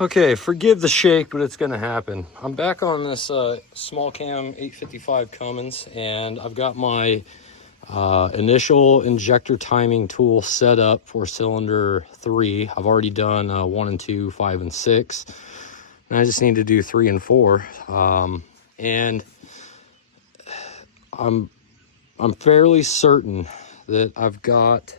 Okay, forgive the shake, but it's gonna happen. I'm back on this small cam 855 Cummins, and I've got my initial injector timing tool set up for cylinder 3. I've already done 1 and 2, 5 and 6, and I just need to do 3 and 4. And I'm fairly certain that I've got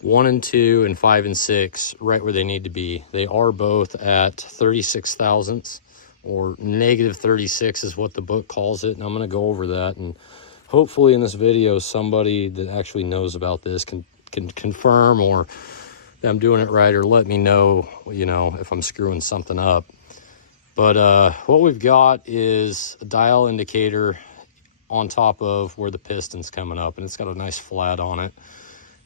1 and 2 and 5 and 6 right where they need to be. They are both at 36 thousandths, or negative 36 is what the book calls it, and I'm going to go over that, and hopefully in this video somebody that actually knows about this can confirm or that I'm doing it right, or let me know, you know, if I'm screwing something up. But what we've got is a dial indicator on top of where the piston's coming up, and it's got a nice flat on it.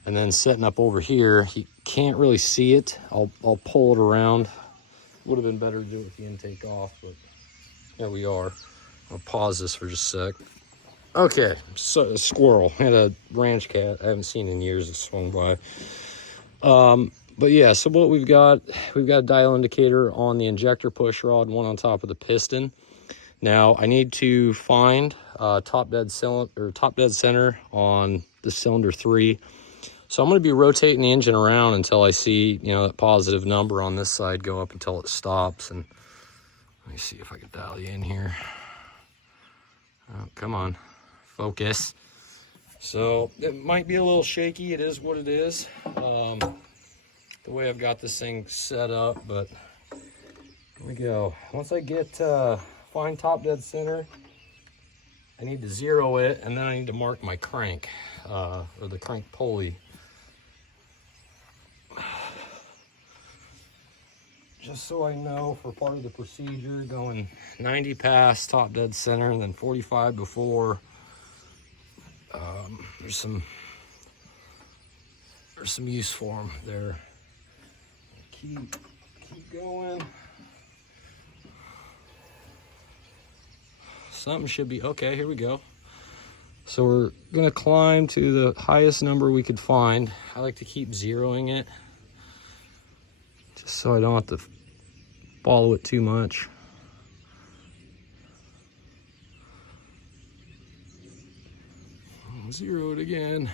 And then setting up over here, you can't really see it. I'll pull it around. Would have been better to do it with the intake off, but there we are. I'll pause this for just a sec. Okay, so a squirrel. I had a ranch cat I haven't seen in years that swung by. But yeah, so what we've got a dial indicator on the injector push rod, one on top of the piston. Now I need to find top dead center on the cylinder 3. So I'm going to be rotating the engine around until I see, you know, that positive number on this side go up until it stops. And let me see if I can dial you in here. Oh, come on, focus. So it might be a little shaky. It is what it is. The way I've got this thing set up, but here we go. Once I get find top dead center, I need to zero it, and then I need to mark my crank, or the crank pulley. Just so I know for part of the procedure, going 90 past top dead center and then 45 before. There's some use for them there. Keep going. Something should be okay. Here we go. So we're gonna climb to the highest number we could find. I like to keep zeroing it, just so I don't have to follow it too much. Zero it again.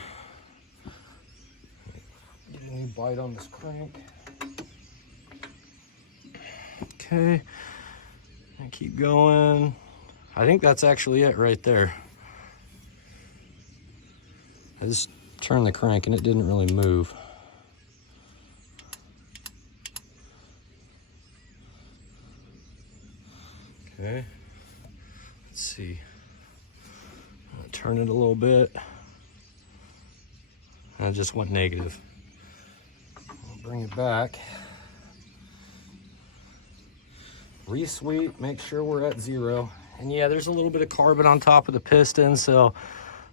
Get a new bite on this crank. Okay, and keep going. I think that's actually it right there. I just turned the crank and it didn't really move. Okay, let's see. I'm gonna turn it a little bit. And it just went negative. I'll bring it back. Re-sweep, make sure we're at 0. And yeah, there's a little bit of carbon on top of the piston, so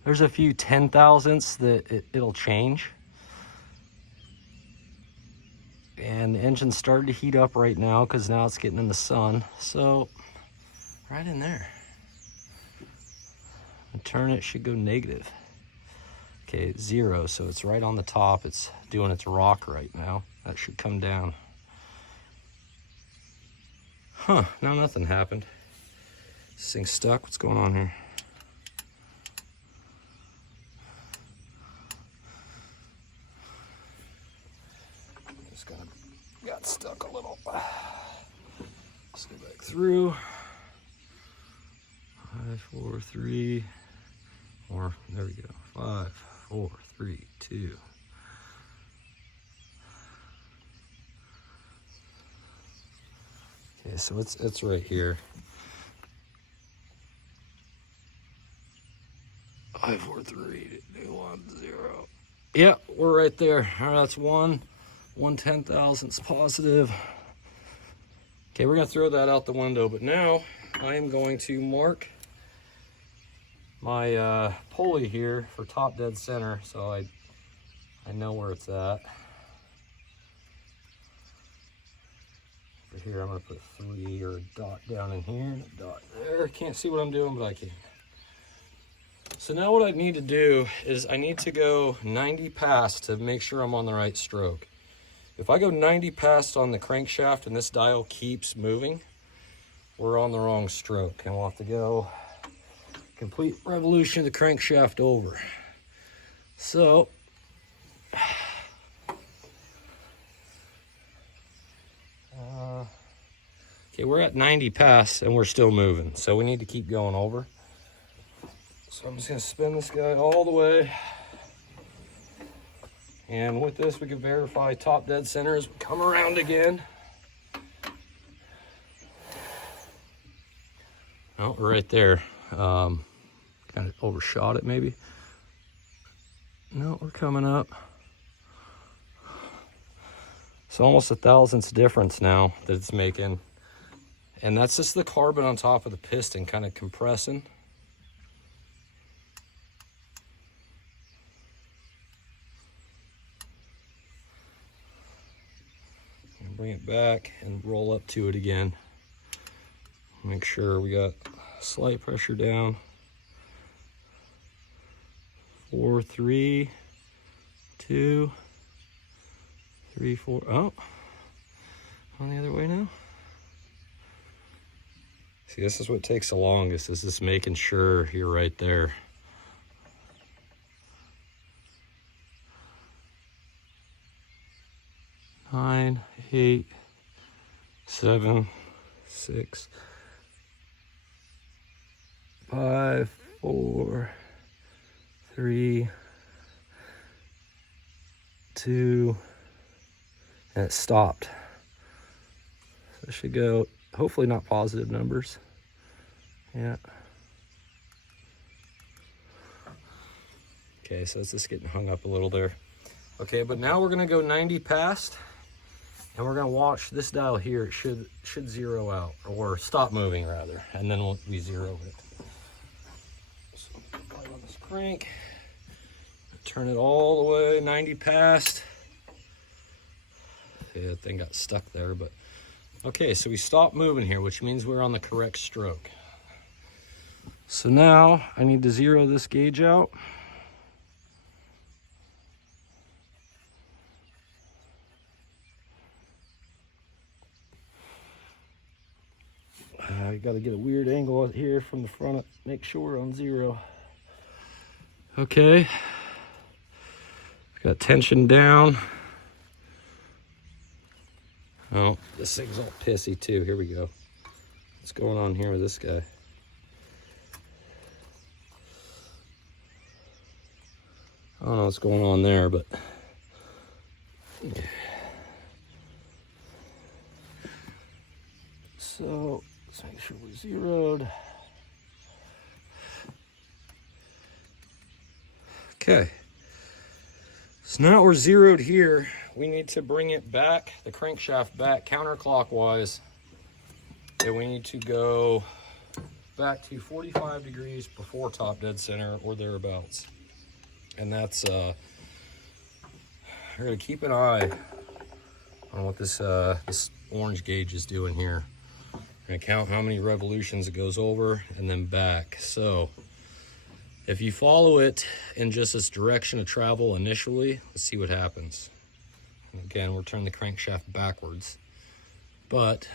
there's a few 10 thousandths that it'll change. And the engine's starting to heat up right now because now it's getting in the sun. So right in there. And turn it should go negative. Okay, it's 0, so it's right on the top. It's doing its rock right now. That should come down. Huh, now nothing happened. This thing's stuck. What's going on here? Just got stuck a little. Let's go back through. 5, 4, 3, or there we go. 5, 4, 3, 2. Okay, so it's right here. 5, 4, 3, 2, 1, 0. Yeah, we're right there. All right, that's 1/10 thousandths positive. Okay, we're gonna throw that out the window, but now I am going to mark my pulley here for top dead center, so I know where it's at. Over here, I'm gonna put 3 or a dot down in here, and a dot there. Can't see what I'm doing, but I can. So now what I need to do is I need to go 90 past to make sure I'm on the right stroke. If I go 90 past on the crankshaft and this dial keeps moving, we're on the wrong stroke, and we'll have to go complete revolution of the crankshaft over. So, okay, we're at 90 past and we're still moving, so we need to keep going over. So I'm just gonna spin this guy all the way. And with this, we can verify top dead center as we come around again. Oh, right there. Kind of overshot it maybe. No, we're coming up. It's almost a thousandths difference now that it's making. And that's just the carbon on top of the piston kind of compressing. And bring it back and roll up to it again. Make sure we got slight pressure down. 4, 3, 2, 3, 4. Oh, on the other way now. See, this is what takes the longest, is just making sure you're right there. Nine, 8, 7, 6, 5, 4, 3, 2, and it stopped. So it should go, hopefully not positive numbers. Yeah. Okay, so it's just getting hung up a little there. Okay, but now we're gonna go 90 past, and we're gonna watch this dial here. It should zero out, or stop moving rather, and then we zero it. So right on this crank, turn it all the way 90 past. Yeah, that thing got stuck there, but okay, so we stopped moving here, which means we're on the correct stroke. So now I need to zero this gauge out. I got to get a weird angle out here from the front, make sure we're on zero. Okay, got tension down. Oh, this thing's all pissy too. Here we go. What's going on here with this guy? I don't know what's going on there, but so let's make sure we're zeroed. Okay, so now we're zeroed here. We need to bring it back, the crankshaft back counterclockwise, and we need to go back to 45 degrees before top dead center or thereabouts. And that's we're gonna keep an eye on what this this orange gauge is doing here. We're gonna count how many revolutions it goes over and then back. So if you follow it in just its direction of travel initially, let's see what happens. And again, we'll turn the crankshaft backwards, but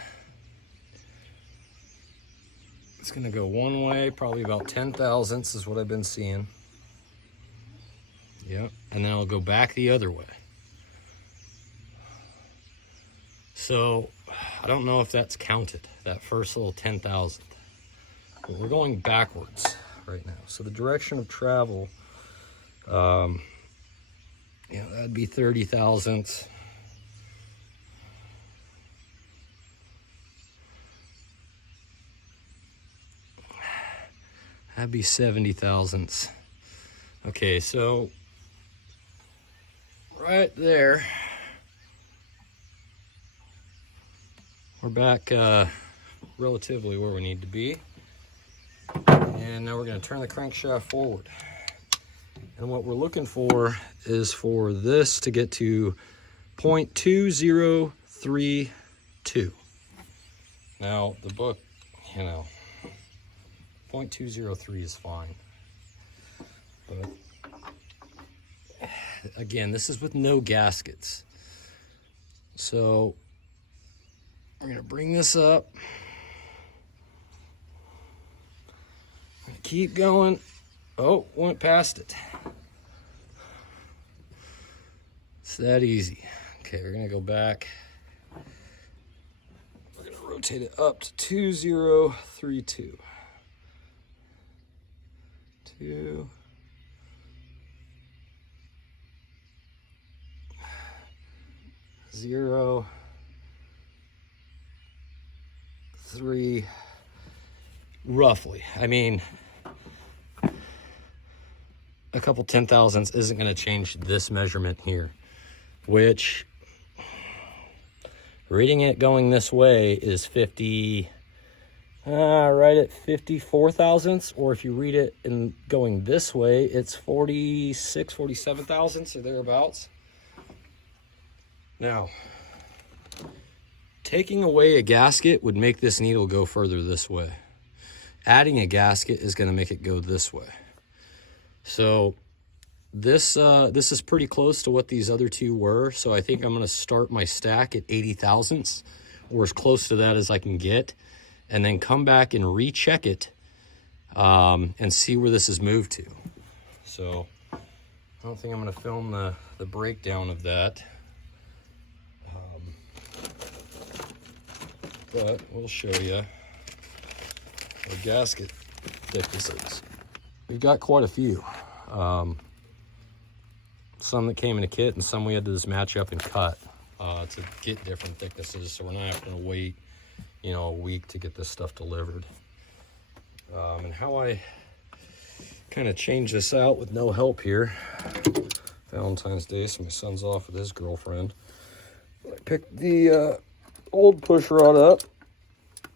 it's gonna go one way, probably about 10 thousandths is what I've been seeing. Yep, and then I'll go back the other way. So I don't know if that's counted, that first little 10 thousandth. But we're going backwards right now. So the direction of travel, that'd be 30 thousandths. That'd be 70 thousandths. Okay, so right there, we're back relatively where we need to be. And now we're going to turn the crankshaft forward. And what we're looking for is for this to get to 0.2032. Now, the book, 0.203 is fine. But again, this is with no gaskets. So we're gonna bring this up. Keep going. Oh, went past it. It's that easy. Okay, we're gonna go back. We're gonna rotate it up to 2032. 2 0 3 roughly. I mean, a couple 10,000ths isn't going to change this measurement here, which reading it going this way is 50, right at 54 thousandths, or if you read it in going this way, it's 46, 47 thousandths or thereabouts. Now, taking away a gasket would make this needle go further this way. Adding a gasket is going to make it go this way. So this is pretty close to what these other two were. So I think I'm going to start my stack at 80 thousandths, or as close to that as I can get, and then come back and recheck it and see where this has moved to. So I don't think I'm going to film the breakdown of that. But we'll show you the gasket thicknesses. We've got quite a few. Some that came in a kit and some we had to just match up and cut to get different thicknesses, so we're not having to wait, you know, a week to get this stuff delivered. And how I kind of change this out with no help here. Valentine's Day, so my son's off with his girlfriend. I picked the old push rod up.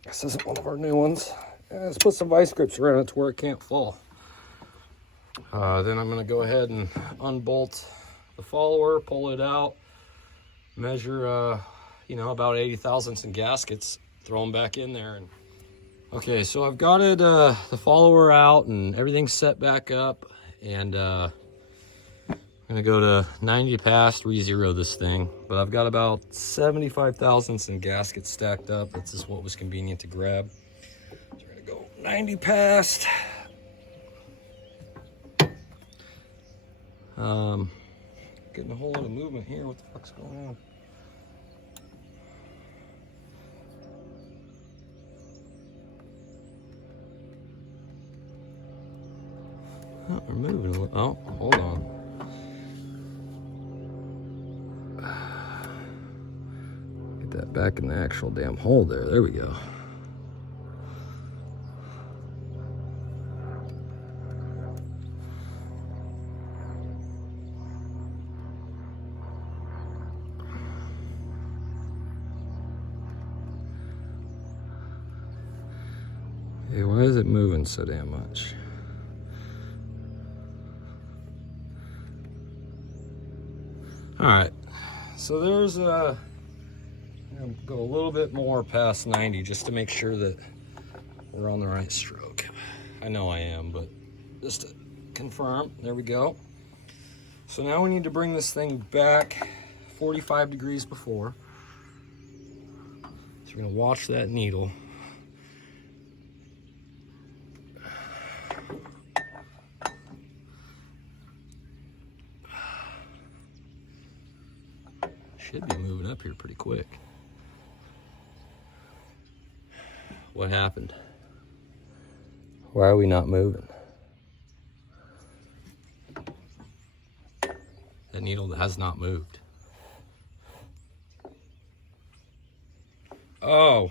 This isn't one of our new ones. And let's put some vice grips around it to where it can't fall. Then I'm going to go ahead and unbolt the follower, pull it out, measure, you know, about 80 thousandths in gaskets, throw them back in there. And okay, so I've got it, the follower out and everything's set back up, and I'm going to go to 90 past, re-zero this thing, but I've got about 75 thousandths in gaskets stacked up. That's just what was convenient to grab. So we're going to go 90 past. Getting a whole lot of movement here. What the fuck's going on? Oh, we're moving a little. Oh, hold on. Get that back in the actual damn hole there. There we go. Hey, why is it moving so damn much? All right, so there's I'm gonna go a little bit more past 90 just to make sure that we're on the right stroke. I know I am, but just to confirm, there we go. So now we need to bring this thing back 45 degrees before. So we're gonna watch that needle. Should be moving up here pretty quick. What happened? Why are we not moving? That needle has not moved. Oh,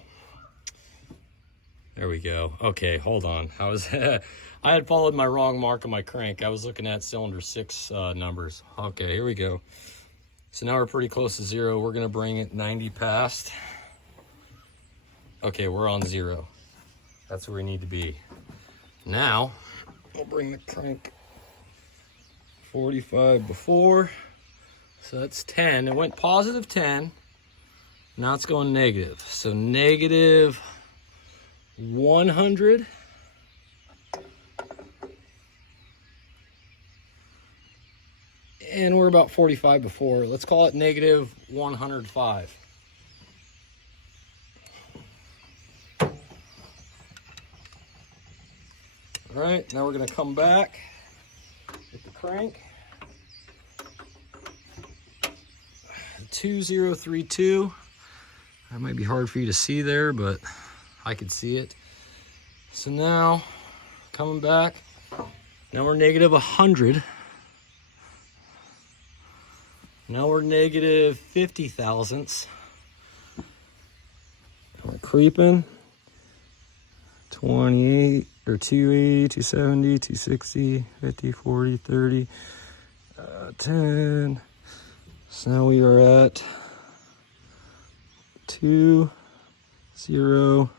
there we go. Okay, hold on. I was I had followed my wrong mark on my crank. I was looking at cylinder 6 numbers. Okay, here we go. So now we're pretty close to 0. We're gonna bring it 90 past. Okay, we're on 0. That's where we need to be. Now, I'll bring the crank 45 before. So that's 10. It went positive 10. Now it's going negative. So negative 100. And we're about 45 before. Let's call it negative 105. All right, now we're gonna come back with the crank. 2032. That might be hard for you to see there, but I could see it. So now, coming back, now we're negative 100. Now we're negative 50 thousandths. We're creeping. 28 or 280, 270, 260, 50, 40, 30, 10. So now we are at 2, 0,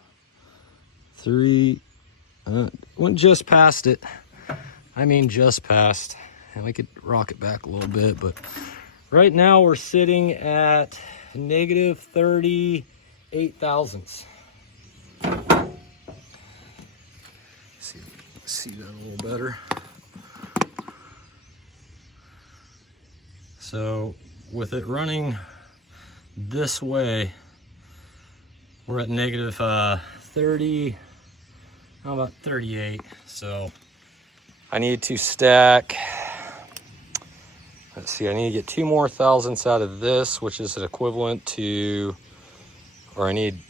3. Went just past it. I mean, just past. And we could rock it back a little bit, but right now we're sitting at negative 38 thousandths. See that a little better. So with it running this way, we're at negative 30, how about 38? So I need to stack, let's see, I need to get 2 more thousandths out of this, which is an equivalent to, or I need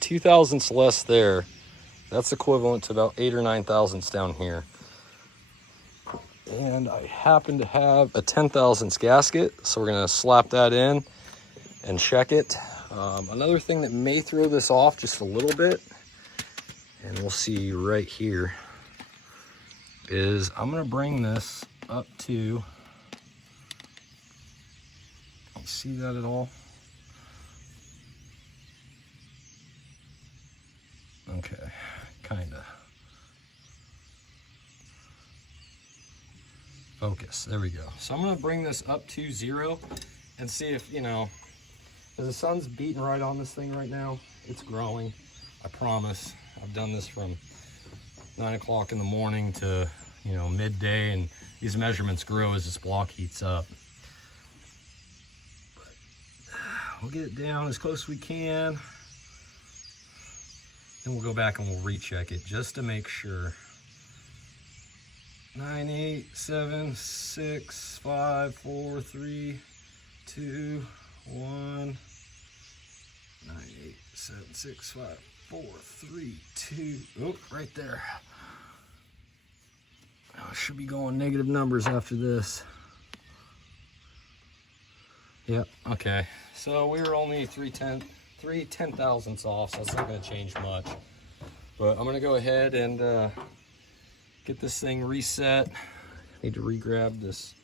2 thousandths less there. That's equivalent to about 8 or 9 thousandths down here. And I happen to have a 10 thousandths gasket, so we're gonna slap that in and check it. Another thing that may throw this off just a little bit, and we'll see right here, is I'm gonna bring this up to, you see that at all? Okay, kinda. Focus, there we go. So I'm gonna bring this up to 0 and see if, you know, as the sun's beating right on this thing right now, it's growing, I promise. I've done this from 9 o'clock in the morning to, you know, midday, and these measurements grow as this block heats up. But we'll get it down as close as we can. Then we'll go back and we'll recheck it just to make sure. 9, 8, 7, 6, 5, 4, 3, 2, 1. 9, 8, 7, 6, 5, 4, 3, 2. Oh, right there. I should be going negative numbers after this. Yep, okay. So we were only 3 ten thousandths off, so it's not going to change much. But I'm going to go ahead and get this thing reset. I need to re-grab this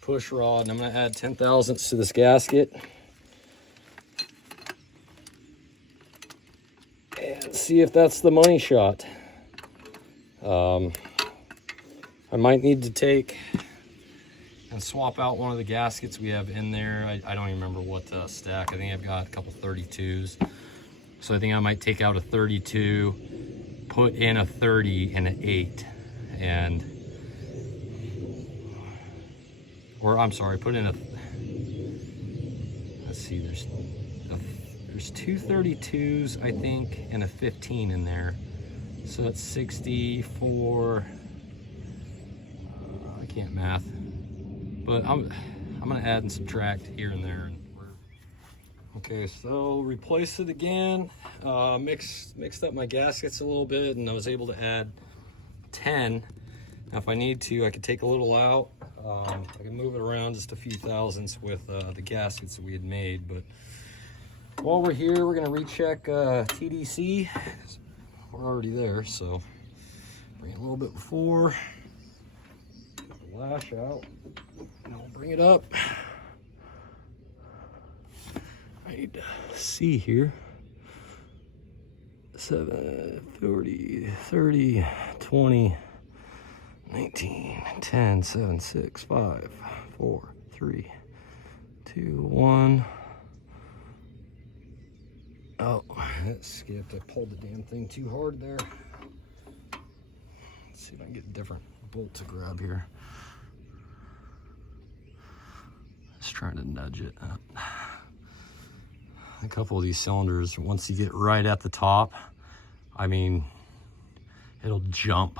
push rod, and I'm going to add 10 thousandths to this gasket. And see if that's the money shot. I might need to take and swap out one of the gaskets we have in there. I don't even remember what stack. I think I've got a couple 32s. So I think I might take out a 32, put in a 30 and an 8, or I'm sorry, put in a, let's see, there's 2 32s, I think, and a 15 in there. So that's 64, I can't math. But I'm gonna add and subtract here and there. Okay, so replace it again. Mixed up my gaskets a little bit, and I was able to add 10. Now, if I need to, I could take a little out. I can move it around just a few thousandths with the gaskets that we had made. But while we're here, we're gonna recheck TDC. We're already there, so bring it a little bit before. Get the lash out. And I'll bring it up. I need to see here. 7, 40, 30, 20, 19, 10, 7, 6, 5, 4, 3, 2, 1. Oh, that skipped. I pulled the damn thing too hard there. Let's see if I can get a different bolt to grab here. Just trying to nudge it up. A couple of these cylinders, once you get right at the top, I mean, it'll jump.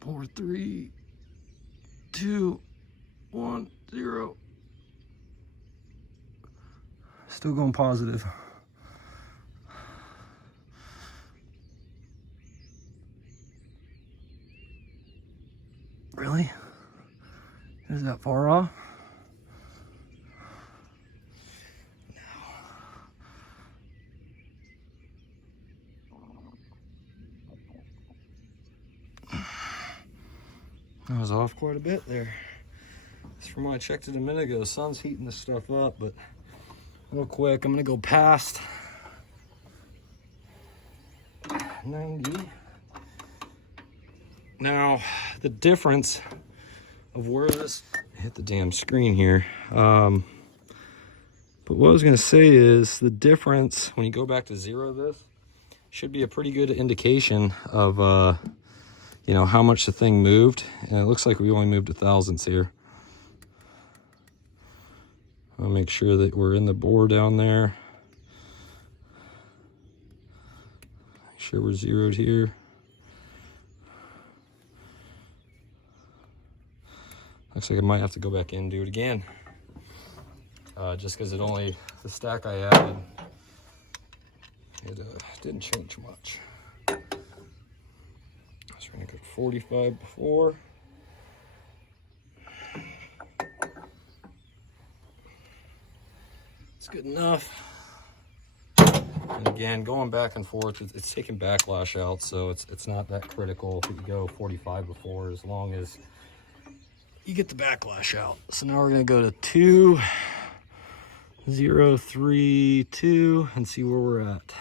4, 3, 2, 1, 0. Still going positive. Really? Is that far off? I was off quite a bit there. That's from when I checked it a minute ago. The sun's heating this stuff up, but real quick, I'm gonna go past 90. Now, the difference of where this hit the damn screen here. But what I was gonna say is the difference when you go back to zero, this should be a pretty good indication of you know, how much the thing moved. And it looks like we only moved 1/1000ths here. I'll make sure that we're in the bore down there. Make sure we're zeroed here. Looks like I might have to go back in and do it again. Just because the stack I added, it didn't change much. I was trying to go 45 before. It's good enough. And again, going back and forth, it's taking backlash out, so it's not that critical if you go 45 before, as long as you get the backlash out. So now we're gonna go to 2, 0, 3, 2, and see where we're at.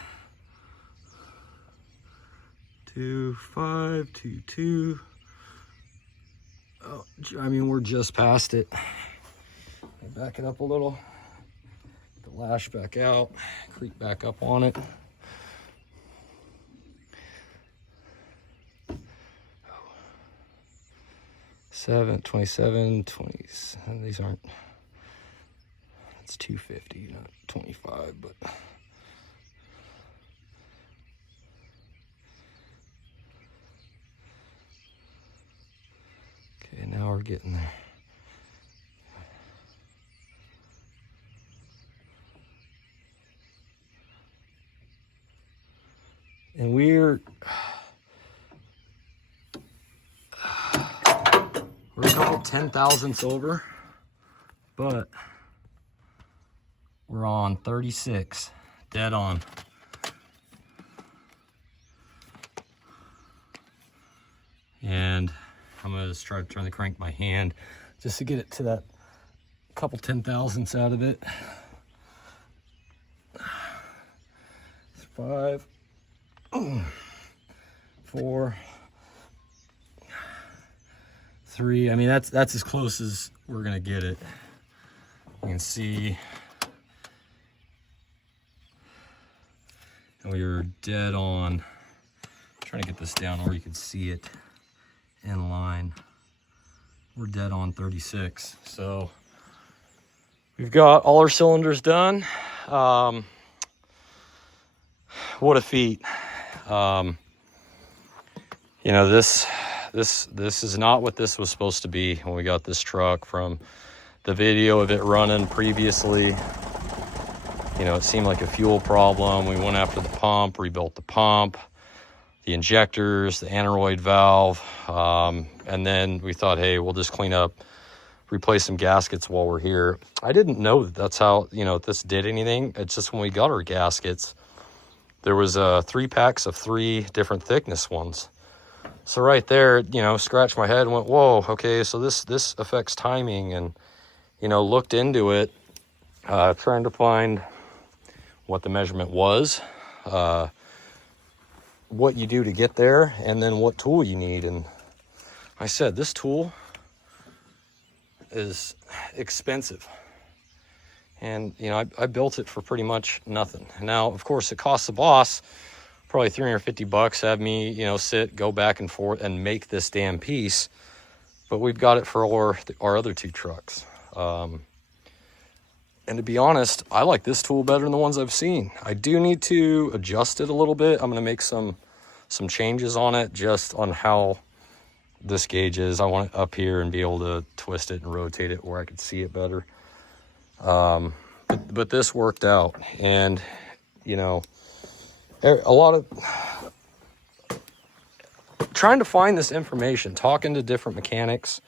2, 5, 2, 2. Oh, I mean, we're just past it. Back it up a little. Get the lash back out. Creep back up on it. Seven, 27, 20. These aren't. It's 250, not 25, but. Okay, now we're getting there. And we're a couple 10,000ths over, but we're on 36, dead on. And I'm gonna just try to turn the crank by hand just to get it to that couple 10,000ths out of it. 5, 4, 3. I mean, that's as close as we're gonna get it. You can see, and we were dead on. Trying to get this down where you can see it in line. We're dead on 36. So we've got all our cylinders done. What a feat. You know, this is not what this was supposed to be when we got this truck. From the video of it running previously, you know, it seemed like a fuel problem. We went after the pump, rebuilt the pump, the injectors, the aneroid valve, and then we thought, hey, we'll just clean up, replace some gaskets while we're here. I didn't know that that's how, you know, this did anything. It's just when we got our gaskets, there was 3 packs of 3 different thickness ones. So right there, you know, scratched my head and went, whoa, okay, so this affects timing. And, you know, looked into it, trying to find what the measurement was, what you do to get there, and then what tool you need. And I said, this tool is expensive. And, you know, I built it for pretty much nothing. Now, of course, it costs the boss probably $350 to have me, you know, go back and forth and make this damn piece. But we've got it for our other 2 trucks. And to be honest, I like this tool better than the ones I've seen. I do need to adjust it a little bit. I'm going to make some some changes on it, just on how this gauge is. I want it up here and be able to twist it and rotate it where I could see it better. But this worked out, and you know, a lot of trying to find this information, talking to different mechanics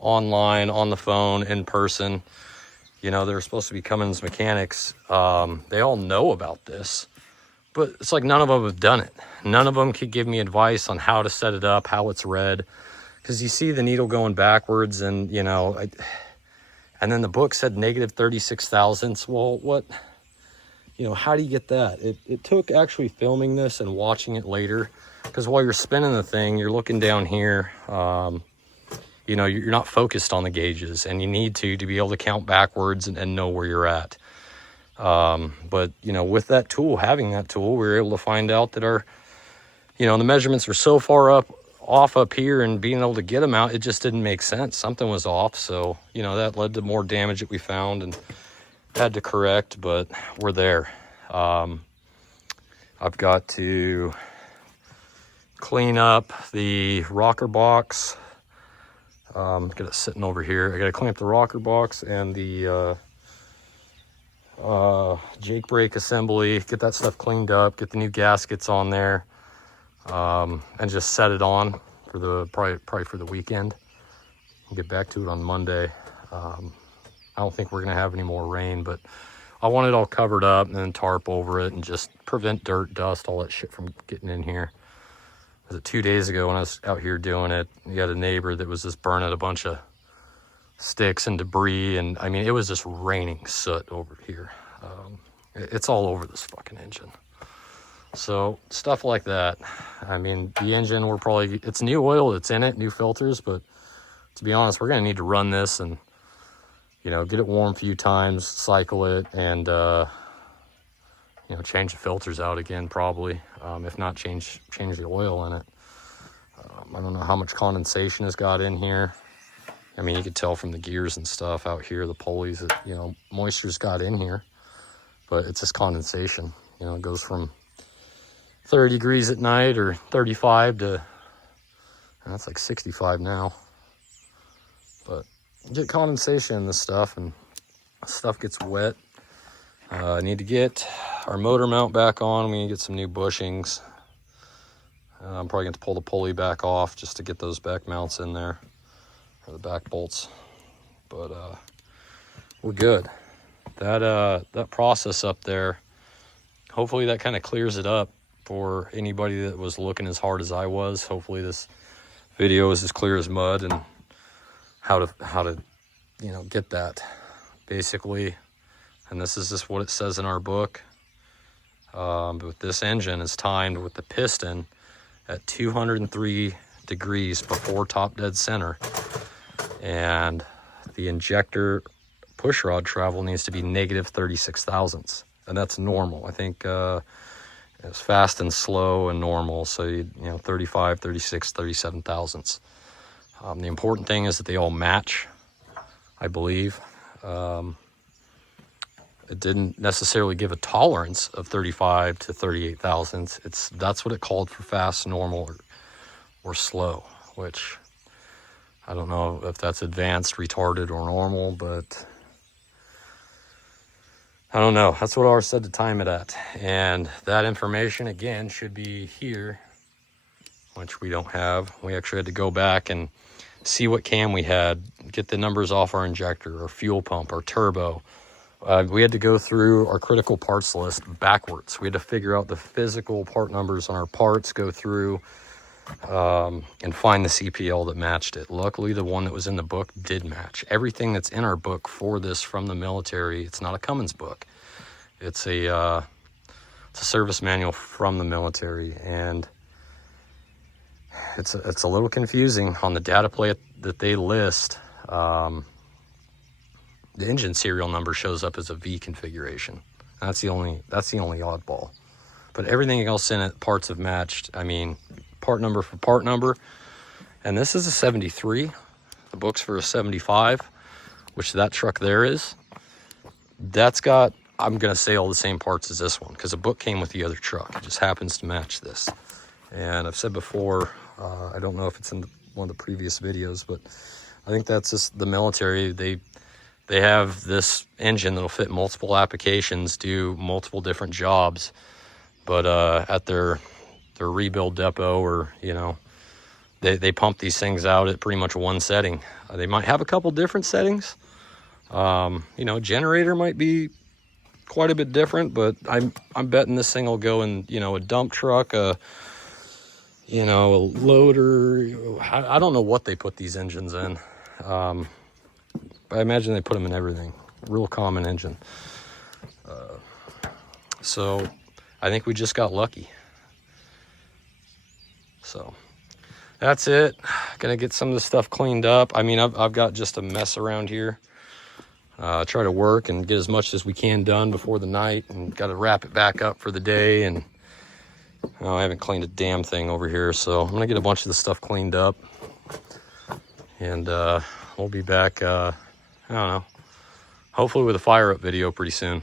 online, on the phone, in person. You know, they're supposed to be Cummins mechanics. They all know about this, but it's like none of them have done it. None of them could give me advice on how to set it up, how it's read. Because you see the needle going backwards, and, you know, and then the book said negative 36 thousandths. Well, what, you know, how do you get that? It took actually filming this and watching it later. Because while you're spinning the thing, you're looking down here. You know, you're not focused on the gauges, and you need to be able to count backwards and know where you're at. But, you know, with that tool, having that tool, we were able to find out that our, you know, the measurements are so far off up here, and being able to get them out, it just didn't make sense. Something was off. So, you know, that led to more damage that we found and had to correct, but we're there. I've got to clean up the rocker box. Get it sitting over here. I got to clean up the rocker box and the Jake brake assembly, get that stuff cleaned up, get the new gaskets on there, and just set it on for the probably for the weekend. I'll get back to it on Monday. I don't think we're gonna have any more rain, but I want it all covered up and then tarp over it and just prevent dirt, dust, all that shit from getting in here. Was it 2 days ago when I was out here doing it? You had a neighbor that was just burning a bunch of sticks and debris, and I mean, it was just raining soot over here. It's all over this fucking engine. So stuff like that. I mean, the engine, it's new oil that's in it, new filters, but to be honest, we're gonna need to run this and, you know, get it warm a few times, cycle it, and you know, change the filters out again, probably. If not, change the oil in it. I don't know how much condensation has got in here. I mean, you could tell from the gears and stuff out here, the pulleys, that, you know, moisture's got in here, but it's just condensation. You know, it goes from 30 degrees at night or 35 to, and that's like 65 now. But you get condensation in this stuff, and stuff gets wet. I need to get our motor mount back on. We need to get some new bushings. I'm probably going to pull the pulley back off just to get those back mounts in there, or the back bolts. But we're good. That process up there, hopefully that kind of clears it up for anybody that was looking as hard as I was. Hopefully this video is as clear as mud, and how to you know, get that basically. And this is just what it says in our book. But this engine is timed with the piston at 203 degrees before top dead center, and the injector push rod travel needs to be negative 36 thousandths, and that's normal. I think it's fast and slow and normal, so you know, 35, 36, 37 thousandths. The important thing is that they all match, I believe. It didn't necessarily give a tolerance of 35 to 38 thousandths. That's what it called for fast, normal, or slow, which I don't know if that's advanced, retarded, or normal, but I don't know. That's what ours said to time it at. And that information, again, should be here, which we don't have. We actually had to go back and see what cam we had, get the numbers off our injector, our fuel pump, our turbo. We had to go through our critical parts list backwards. We had to figure out the physical part numbers on our parts, go through and find the CPL that matched it. Luckily, the one that was in the book did match. Everything that's in our book for this from the military, it's not a Cummins book. It's a service manual from the military, and it's a little confusing on the data plate that they list. The engine serial number shows up as a V configuration. That's the only oddball. But everything else in it, parts have matched. I mean, part number for part number. And this is a 73. The book's for a 75, which that truck there is. That's got, I'm going to say, all the same parts as this one, because the book came with the other truck. It just happens to match this. And I've said before, I don't know if it's in one of the previous videos, but I think that's just the military. They have this engine that'll fit multiple applications, do multiple different jobs, but at their rebuild depot, or you know, they pump these things out at pretty much one setting. They might have a couple different settings. You know, generator might be quite a bit different, but I'm betting this thing will go in, you know, a dump truck, you know, a loader. I don't know what they put these engines in. But I imagine they put them in everything. Real common engine. So I think we just got lucky. So that's it. Gonna get some of this stuff cleaned up. I mean, I've got just a mess around here. Try to work and get as much as we can done before the night, and got to wrap it back up for the day. And I haven't cleaned a damn thing over here, so I'm gonna get a bunch of the stuff cleaned up, and we'll be back, I don't know, hopefully with a fire up video pretty soon.